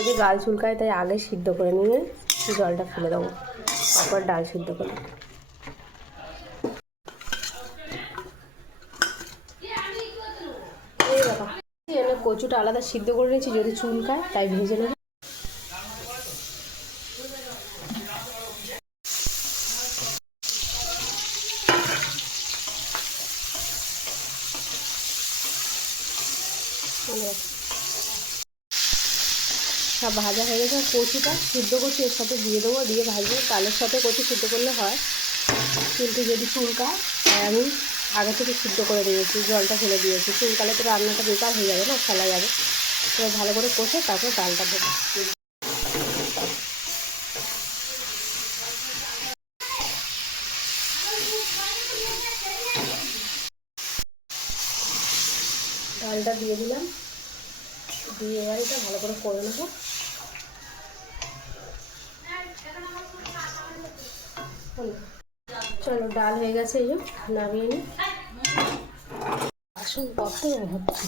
যদি ডাল চুলকায় তাই আগে সিদ্ধ করে নিয়ে জলটা ফেলে দেবো, তারপর ডাল সিদ্ধ করবো। এই বাবা, আমি কচুটা আলাদা সিদ্ধ করে নিয়েছি, যদি চুলকায় তাই ভেজে নেব। সব ভাজা হয়ে গেছে, কচুটা সিদ্ধ করছি এর সাথে দিয়ে দেবো, দিয়ে ভাজবো। ডালের সাথে কচু সিদ্ধ করলে হয়, কিন্তু যদি চুলকায় তাই আমি আগে থেকে সিদ্ধ করে দিয়েছি, জলটা ফেলে দিয়েছি। চুলকালে তো রান্নাটা বেকার হয়ে যাবে না, ফেলা যাবে। এবার ভালো করে কষে তারপর ডালটা দেবো। ডালটা দিয়ে দিলাম, দিয়ে এবার এটা ভালো করে করে নেবো। চলো, ডাল হয়ে গেছে, এই যে নামিয়ে নিই। বাসন কত ভর্তি।